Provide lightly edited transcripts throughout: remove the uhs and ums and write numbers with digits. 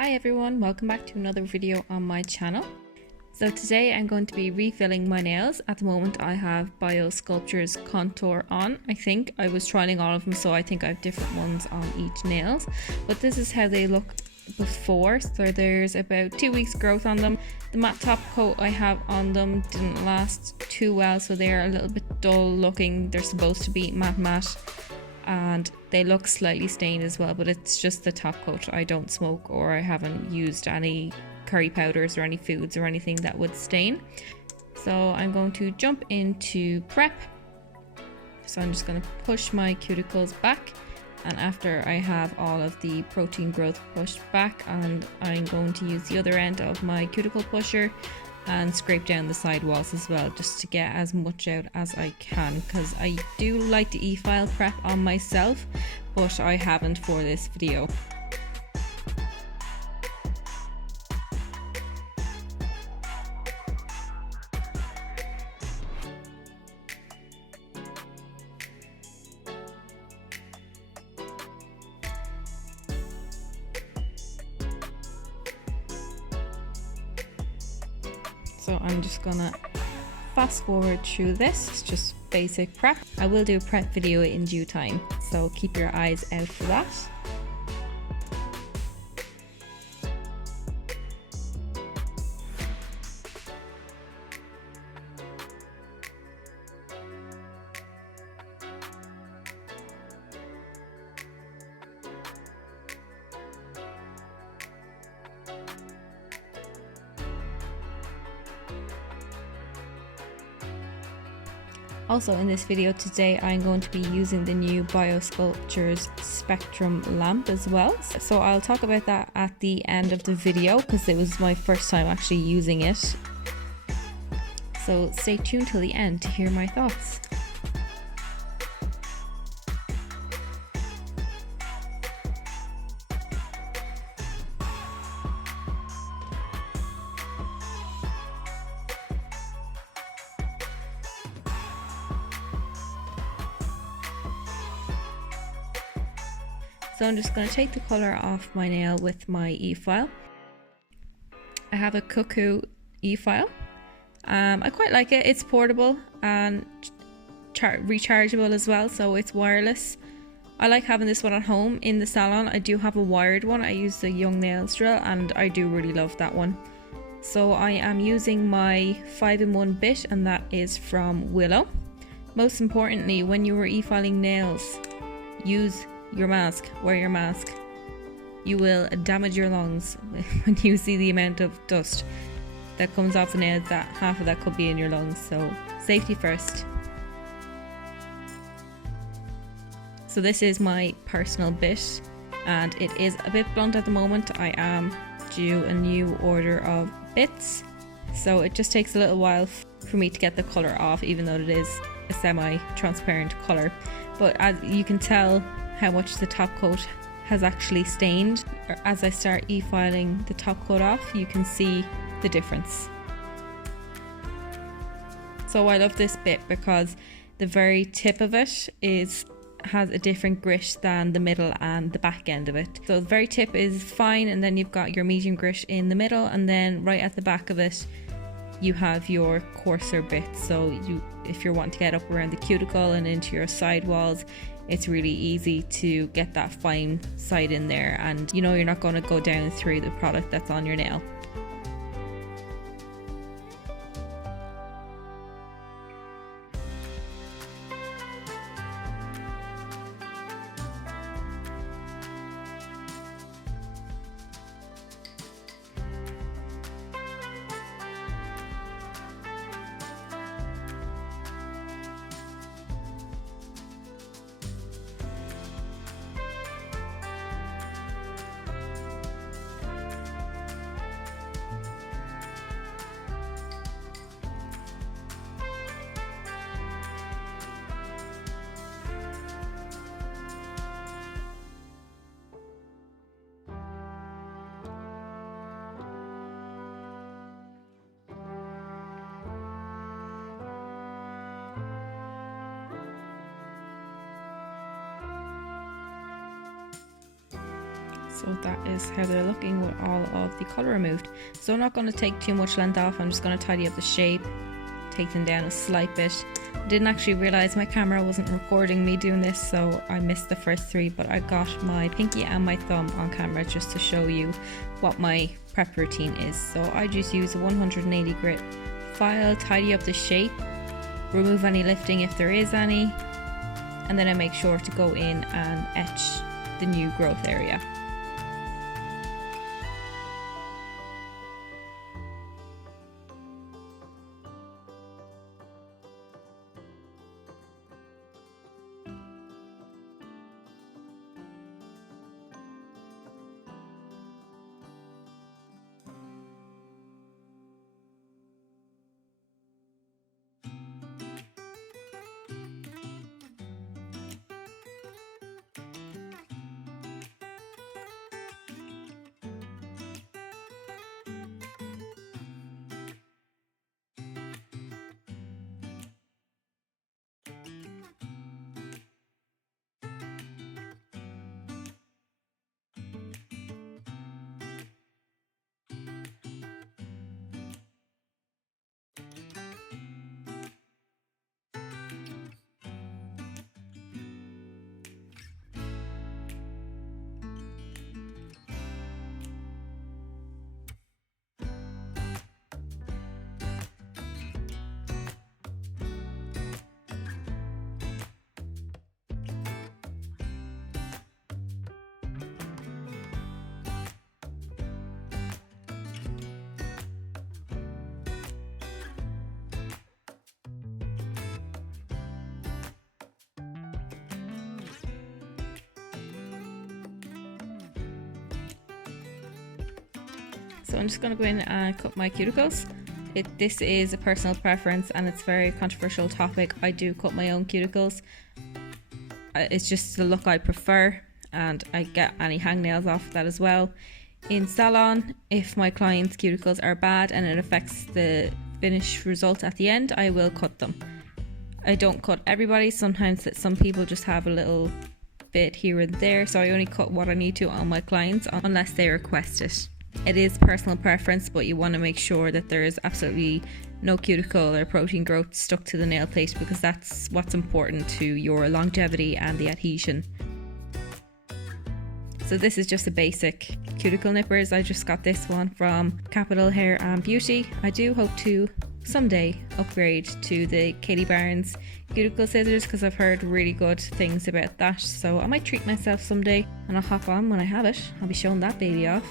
Hi everyone, welcome back to another video on my channel. So today I'm going to be refilling my nails. At the moment I have Bio Sculpture's contour on. I was trying all of them, so I think I have different ones on each nails. But this is how they look before. So there's about 2 weeks growth on them. The matte top coat I have on them didn't last too well, so they're a little bit dull looking. They're supposed to be matte. And they look slightly stained as well, but it's just the top coat. I don't smoke, or I haven't used any curry powders or any foods or anything that would stain. So I'm going to jump into prep. So I'm just going to push my cuticles back, and after I have all of the protein growth pushed back, and I'm going to use the other end of my cuticle pusher and scrape down the side walls as well, just to get as much out as I can, because I do like to efile prep on myself, but I haven't for this video. So I'm just gonna fast forward through this. It's just basic prep. I will do a prep video in due time, so keep your eyes out for that. Also in this video today, I'm going to be using the new Bio Sculpture's Spectrum lamp as well. So I'll talk about that at the end of the video, because it was my first time actually using it. So stay tuned till the end to hear my thoughts. So I'm just going to take the colour off my nail with my efile. I have a Kuku efile. I quite like it. It's portable and rechargeable as well, so it's wireless. I like having this one at home. In the salon I do have a wired one. I use the Young Nails drill and I do really love that one. So I am using my 5-in-1 bit, and that is from Willow. Most importantly, when you are efiling nails, use your mask. Wear your mask. You will damage your lungs when you see the amount of dust that comes off the nails. That half of that could be in your lungs, so safety first. So this is my personal bit, and it is a bit blunt at the moment. I am due a new order of bits, so it just takes a little while for me to get the colour off, even though it is a semi-transparent colour. But as you can tell how much the top coat has actually stained. As I start efiling the top coat off, you can see the difference. So I love this bit because the very tip of it has a different grit than the middle and the back end of it. So the very tip is fine, and then you've got your medium grit in the middle, and then right at the back of it you have your coarser bit. So if you're wanting to get up around the cuticle and into your side walls, it's really easy to get that fine side in there, and you know you're not going to go down through the product that's on your nail. So that is how they're looking with all of the colour removed. So I'm not going to take too much length off, I'm just going to tidy up the shape, take them down a slight bit. I didn't actually realise my camera wasn't recording me doing this, so I missed the first three, but I got my pinky and my thumb on camera just to show you what my prep routine is. So I just use a 180 grit file, tidy up the shape, remove any lifting if there is any, and then I make sure to go in and etch the new growth area. So I'm just going to go in and cut my cuticles. This is a personal preference and it's a very controversial topic. I do cut my own cuticles. It's just the look I prefer, and I get any hangnails off that as well. In salon, if my client's cuticles are bad and it affects the finished result at the end, I will cut them. I don't cut everybody. Sometimes some people just have a little bit here and there, so I only cut what I need to on my clients unless they request it. It is personal preference, but you want to make sure that there is absolutely no cuticle or protein growth stuck to the nail plate, because that's what's important to your longevity and the adhesion. So this is just a basic cuticle nippers. I just got this one from Capital Hair and Beauty. I do hope to someday upgrade to the Katie Barnes cuticle scissors, because I've heard really good things about that. So I might treat myself someday and I'll hop on when I have it. I'll be showing that baby off.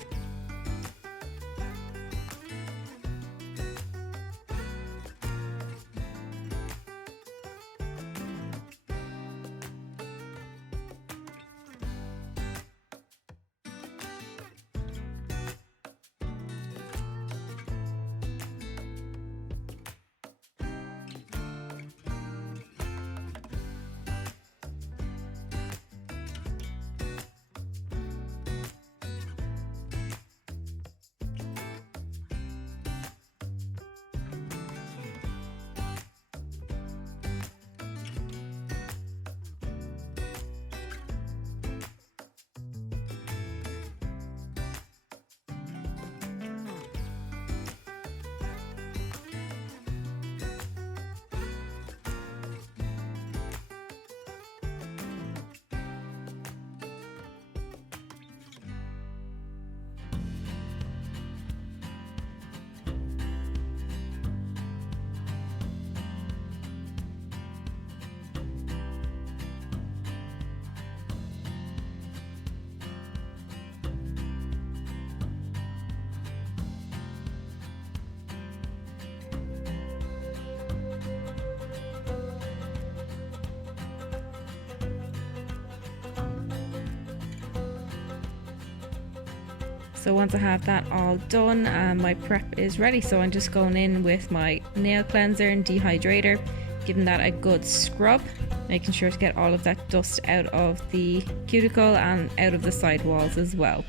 So once I have that all done, my prep is ready. So I'm just going in with my nail cleanser and dehydrator, giving that a good scrub, making sure to get all of that dust out of the cuticle and out of the side walls as well.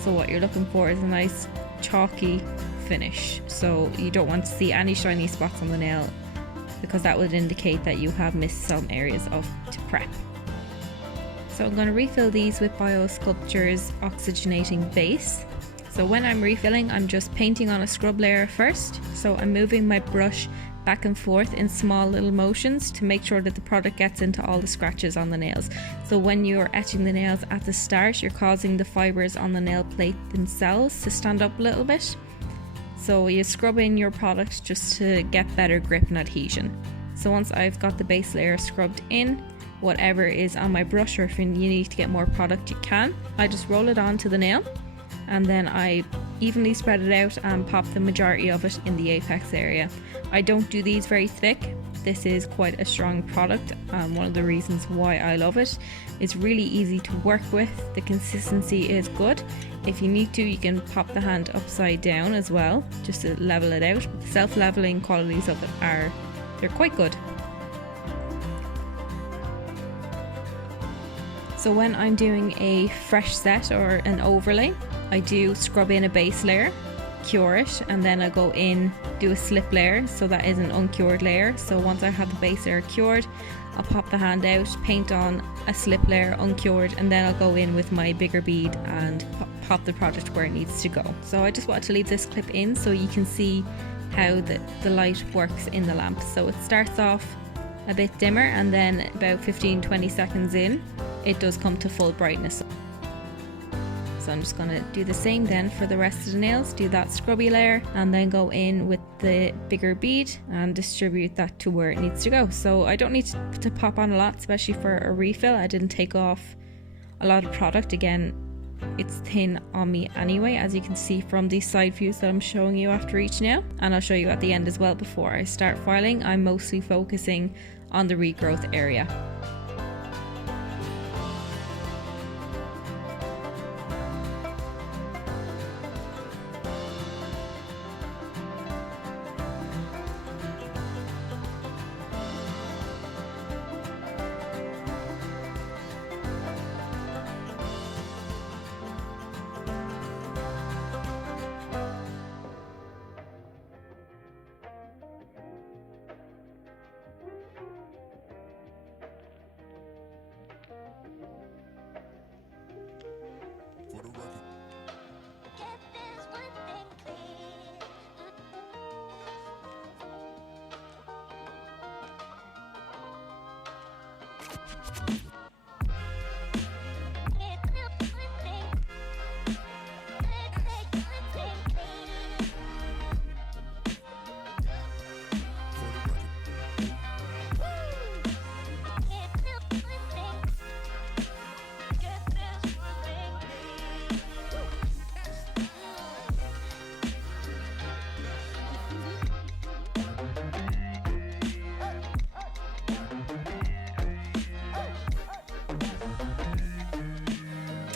So what you're looking for is a nice chalky finish. So you don't want to see any shiny spots on the nail, because that would indicate that you have missed some areas of to prep. So I'm going to refill these with Biosculpture's oxygenating base. So when I'm refilling, I'm just painting on a scrub layer first. So I'm moving my brush back and forth in small little motions to make sure that the product gets into all the scratches on the nails. So when you're etching the nails at the start, you're causing the fibers on the nail plate themselves to stand up a little bit. So you scrub in your product just to get better grip and adhesion. So once I've got the base layer scrubbed in, whatever is on my brush, or if you need to get more product, you can. I just roll it onto the nail, and then I evenly spread it out and pop the majority of it in the apex area. I don't do these very thick. This is quite a strong product, and one of the reasons why I love it. It's really easy to work with, the consistency is good. If you need to, you can pop the hand upside down as well, just to level it out. But the self-leveling qualities of it they're quite good. So when I'm doing a fresh set or an overlay, I do scrub in a base layer, cure it, and then I go in, do a slip layer, so that is an uncured layer. So once I have the base layer cured, I'll pop the hand out, paint on a slip layer uncured, and then I'll go in with my bigger bead and pop the product where it needs to go. So I just wanted to leave this clip in so you can see how the light works in the lamp. So it starts off a bit dimmer, and then about 15-20 seconds in, it does come to full brightness. So I'm just going to do the same then for the rest of the nails, do that scrubby layer, and then go in with the bigger bead and distribute that to where it needs to go. So I don't need to pop on a lot, especially for a refill. I didn't take off a lot of product. Again, it's thin on me anyway, as you can see from these side views that I'm showing you after each nail, and I'll show you at the end as well. Before I start filing, I'm mostly focusing on the regrowth area.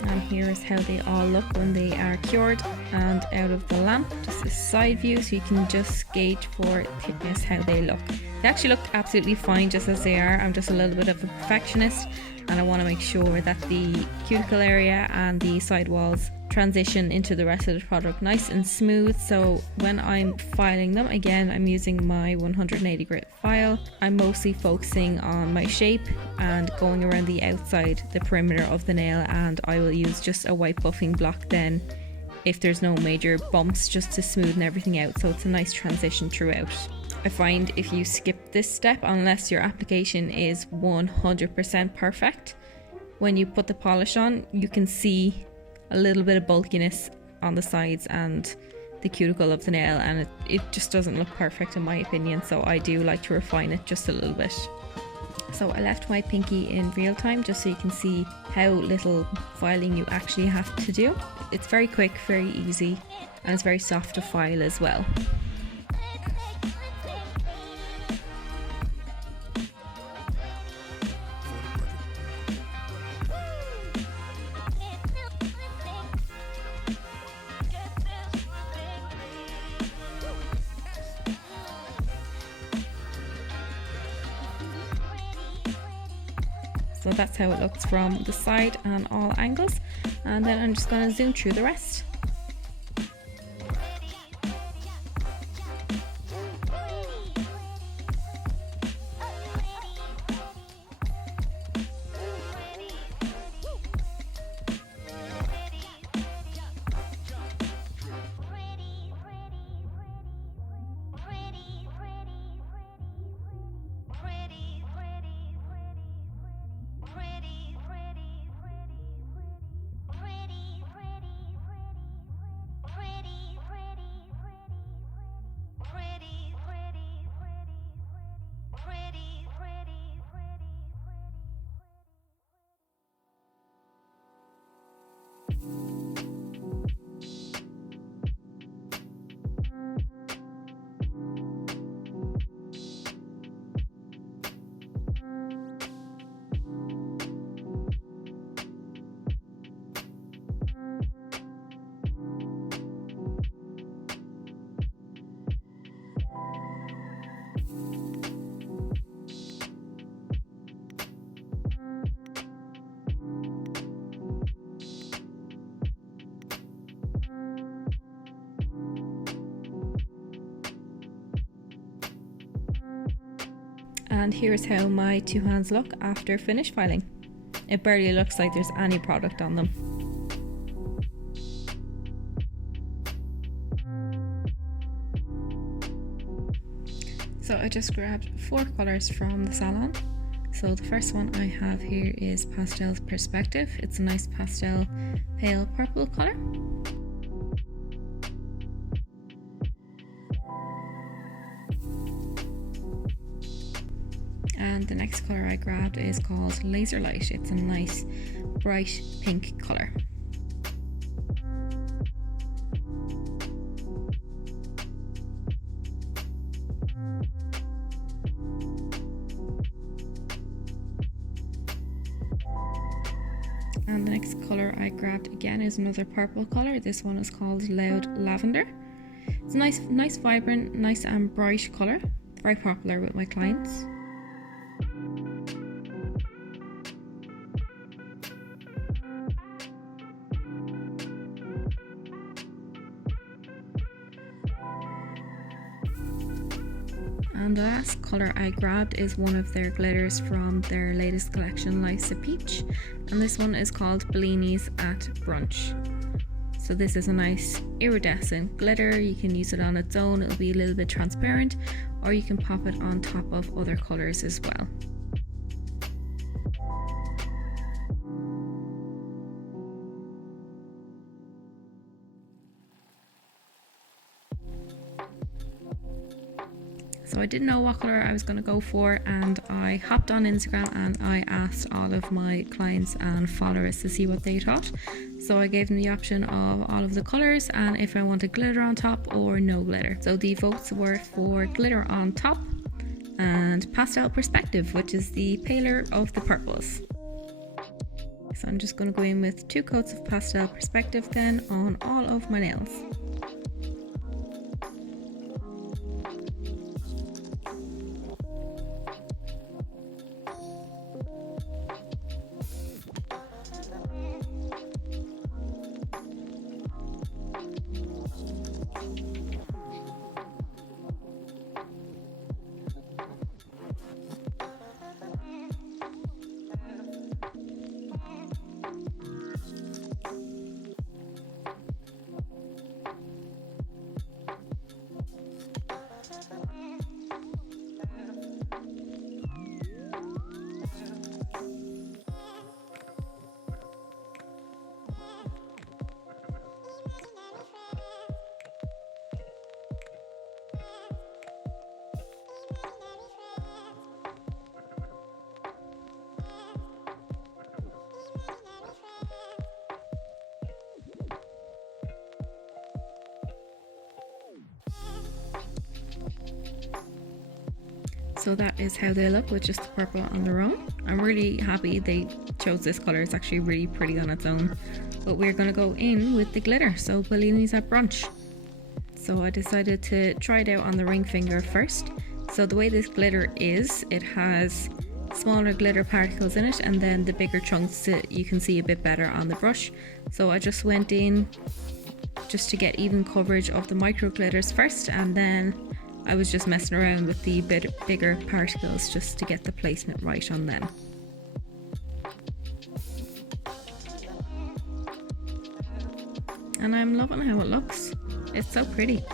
And here is how they all look when they are cured and out of the lamp. Just a side view so you can just gauge for thickness how they look. They actually look absolutely fine just as they are. I'm just a little bit of a perfectionist, and I want to make sure that the cuticle area and the side walls transition into the rest of the product nice and smooth. So when I'm filing them, again, I'm using my 180 grit file. I'm mostly focusing on my shape and going around the outside, the perimeter of the nail, and I will use just a white buffing block then if there's no major bumps, just to smoothen everything out, so it's a nice transition throughout. I find if you skip this step, unless your application is 100% perfect, when you put the polish on, you can see a little bit of bulkiness on the sides and the cuticle of the nail, and it just doesn't look perfect in my opinion, so I do like to refine it just a little bit. So I left my pinky in real time just so you can see how little filing you actually have to do. It's very quick, very easy, and it's very soft to file as well. So that's how it looks from the side and all angles, and then I'm just going to zoom through the rest. And here's how my two hands look after finish filing. It barely looks like there's any product on them. So I just grabbed 4 colours from the salon. So the first one I have here is Pastel Perspective. It's a nice pastel pale purple colour. And the next colour I grabbed is called Laser Light. It's a nice bright pink colour. And the next colour I grabbed again is another purple colour. This one is called Loud Lavender. It's a nice vibrant, nice and bright colour. Very popular with my clients. And the last colour I grabbed is one of their glitters from their latest collection, Life's a Peach. And this one is called Bellinis at Brunch. So this is a nice iridescent glitter. You can use it on its own, it'll be a little bit transparent, or you can pop it on top of other colours as well. So I didn't know what colour I was going to go for, and I hopped on Instagram and I asked all of my clients and followers to see what they thought. So I gave them the option of all of the colours and if I wanted glitter on top or no glitter. So the votes were for glitter on top and Pastel Perspective, which is the paler of the purples. So I'm just going to go in with 2 coats of Pastel Perspective then on all of my nails. So that is how they look with just the purple on their own. I'm really happy they chose this colour. It's actually really pretty on its own. But we're going to go in with the glitter. So Bellinis at Brunch. So I decided to try it out on the ring finger first. So the way this glitter is, it has smaller glitter particles in it and then the bigger chunks you can see a bit better on the brush. So I just went in just to get even coverage of the micro glitters first, and then I was just messing around with the bigger particles just to get the placement right on them. And I'm loving how it looks. It's so pretty.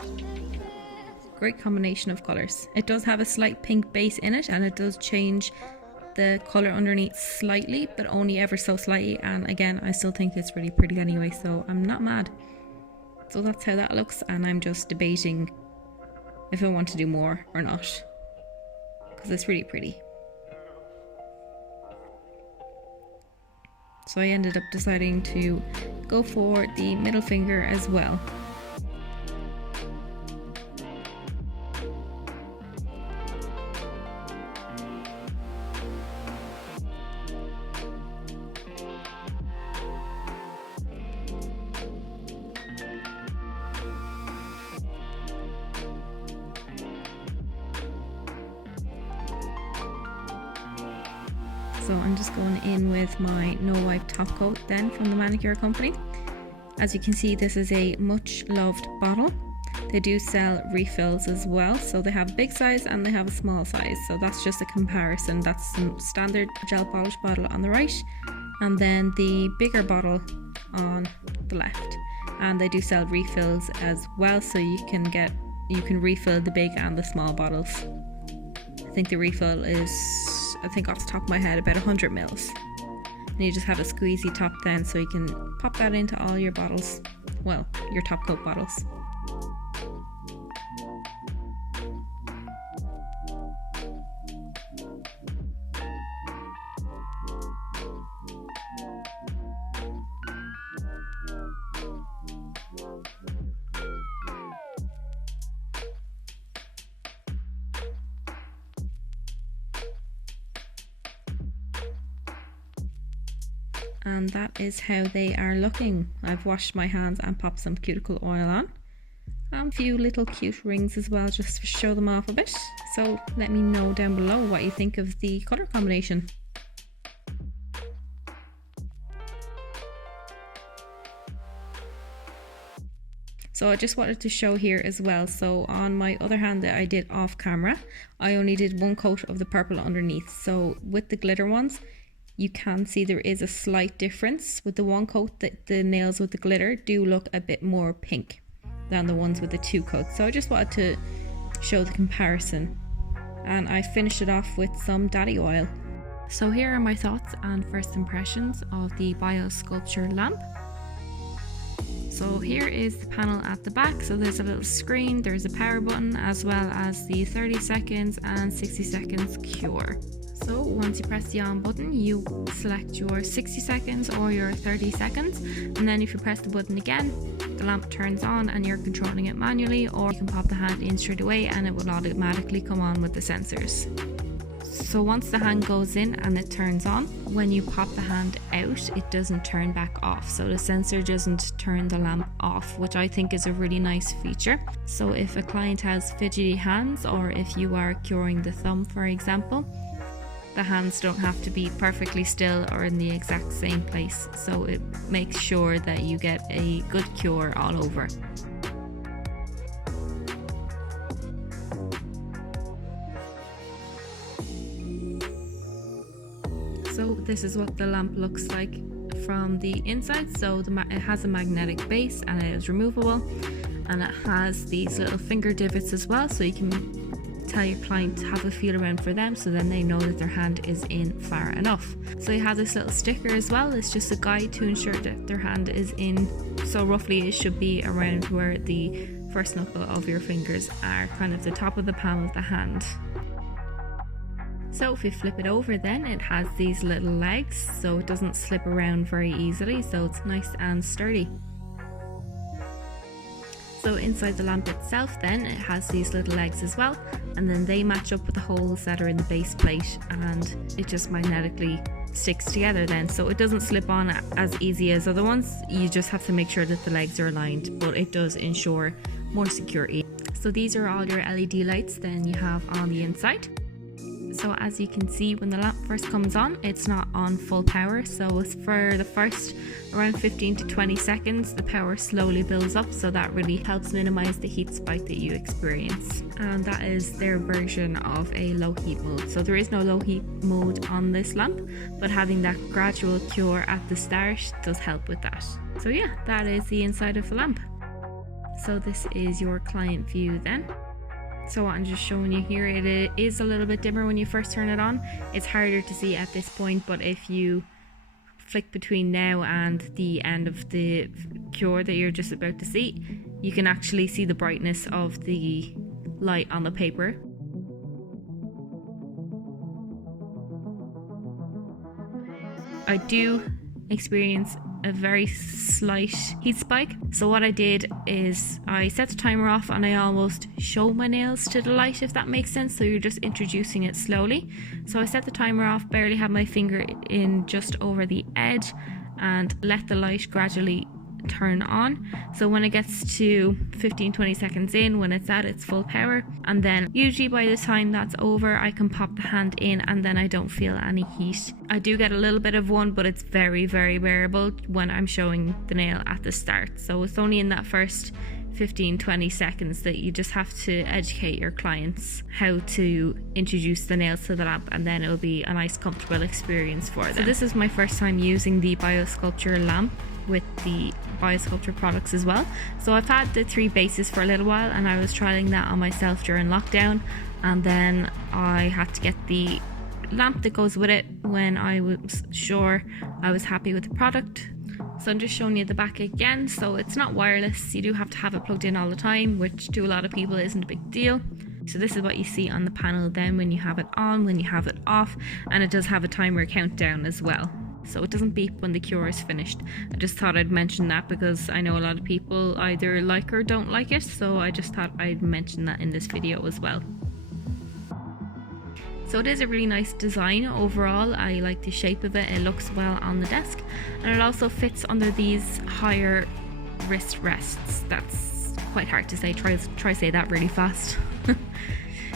Great combination of colours. It does have a slight pink base in it and it does change the colour underneath slightly, but only ever so slightly, and again I still think it's really pretty anyway, so I'm not mad. So that's how that looks, and I'm just debating if I want to do more or not, because it's really pretty. So I ended up deciding to go for the middle finger as well. So I'm just going in with my no wipe top coat then from the manicure company. As you can see, this is a much loved bottle. They do sell refills as well, so they have a big size and they have a small size, so that's just a comparison. That's some standard gel polish bottle on the right and then the bigger bottle on the left. And they do sell refills as well, so you can refill the big and the small bottles. I think the refill is, I think off the top of my head, about 100 mils. And you just have a squeezy top then, so you can pop that into all your bottles, well, your top coat bottles. And that is how they are looking. I've washed my hands and popped some cuticle oil on. And a few little cute rings as well, just to show them off a bit. So let me know down below what you think of the colour combination. So I just wanted to show here as well. So on my other hand that I did off camera, I only did one coat of the purple underneath. So with the glitter ones, you can see there is a slight difference. With the one coat, that the nails with the glitter do look a bit more pink than the ones with the two coats. So I just wanted to show the comparison. And I finished it off with some daddy oil. So here are my thoughts and first impressions of the BioSculpture lamp. So here is the panel at the back. So there's a little screen, there's a power button, as well as the 30 seconds and 60 seconds cure. So once you press the on button, you select your 60 seconds or your 30 seconds, and then if you press the button again, the lamp turns on and you're controlling it manually, or you can pop the hand in straight away and it will automatically come on with the sensors. So once the hand goes in and it turns on, when you pop the hand out, it doesn't turn back off. So the sensor doesn't turn the lamp off, which I think is a really nice feature. So if a client has fidgety hands, or if you are curing the thumb, for example, the hands don't have to be perfectly still or in the exact same place. So it makes sure that you get a good cure all over. So this is what the lamp looks like from the inside. So it has a magnetic base and it is removable, and it has these little finger divots as well, so you can tell your client to have a feel around for them, so then they know that their hand is in far enough. So you have this little sticker as well. It's just a guide to ensure that their hand is in, so roughly it should be around where the first knuckle of your fingers are, kind of the top of the palm of the hand. So if we flip it over, then it has these little legs, so it doesn't slip around very easily, so it's nice and sturdy. So inside the lamp itself, then it has these little legs as well, and then they match up with the holes that are in the base plate, and it just magnetically sticks together then, so it doesn't slip on as easy as other ones. You just have to make sure that the legs are aligned, but it does ensure more security. So these are all your LED lights then you have on the inside. So as you can see, when the lamp first comes on, it's not on full power, so it's for the first around 15 to 20 seconds the power slowly builds up, so that really helps minimize the heat spike that you experience. And that is their version of a low heat mode. So there is no low heat mode on this lamp, but having that gradual cure at the start does help with that. So yeah, that is the inside of the lamp. So this is your client view then. So I'm just showing you here, it is a little bit dimmer when you first turn it on. It's harder to see at this point, but if you flick between now and the end of the cure that you're just about to see, you can actually see the brightness of the light on the paper. I do experience a very slight heat spike. So what I did is I set the timer off and I almost show my nails to the light, if that makes sense. So you're just introducing it slowly. So I set the timer off, barely have my finger in just over the edge, and let the light gradually turn on. So when it gets to 15-20 seconds in, when it's at its full power, and then usually by the time that's over I can pop the hand in and then I don't feel any heat. I do get a little bit of one, but it's very, very bearable when I'm showing the nail at the start. So it's only in that first 15-20 seconds that you just have to educate your clients how to introduce the nails to the lamp, and then it'll be a nice comfortable experience for them. So this is my first time using the BioSculpture lamp with the BioSculpture products as well. So I've had the 3 bases for a little while, and I was trialing that on myself during lockdown, and then I had to get the lamp that goes with it when I was sure I was happy with the product. So I'm just showing you the back again. So it's not wireless, you do have to have it plugged in all the time, which to a lot of people isn't a big deal. So this is what you see on the panel then when you have it on, when you have it off, and it does have a timer countdown as well. So it doesn't beep when the cure is finished. I just thought I'd mention that because I know a lot of people either like or don't like it, so I just thought I'd mention that in this video as well. So it is a really nice design overall. I like the shape of it, it looks well on the desk, and it also fits under these higher wrist rests. That's quite hard to say, try say that really fast.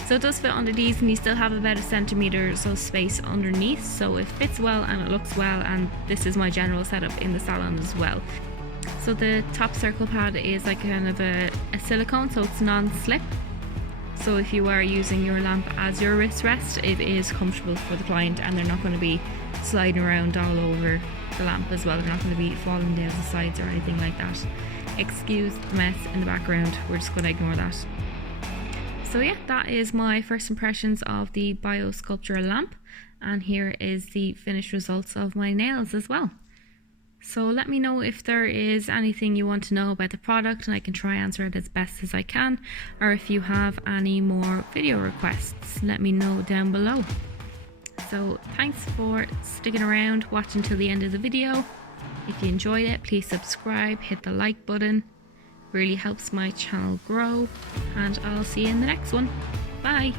So it does fit under these, and you still have about 1 centimetre or so space underneath, so it fits well and it looks well, and this is my general setup in the salon as well. So the top circle pad is like kind of a silicone, so it's non-slip. So if you are using your lamp as your wrist rest, it is comfortable for the client, and they're not going to be sliding around all over the lamp as well. They're not going to be falling down the sides or anything like that. Excuse the mess in the background, we're just going to ignore that. So yeah, that is my first impressions of the BioSculpture lamp, and here is the finished results of my nails as well. So let me know if there is anything you want to know about the product, and I can try answer it as best as I can, or if you have any more video requests, let me know down below. So thanks for sticking around, watching till the end of the video. If you enjoyed it, please subscribe, hit the like button, really helps my channel grow, and I'll see you in the next one. Bye!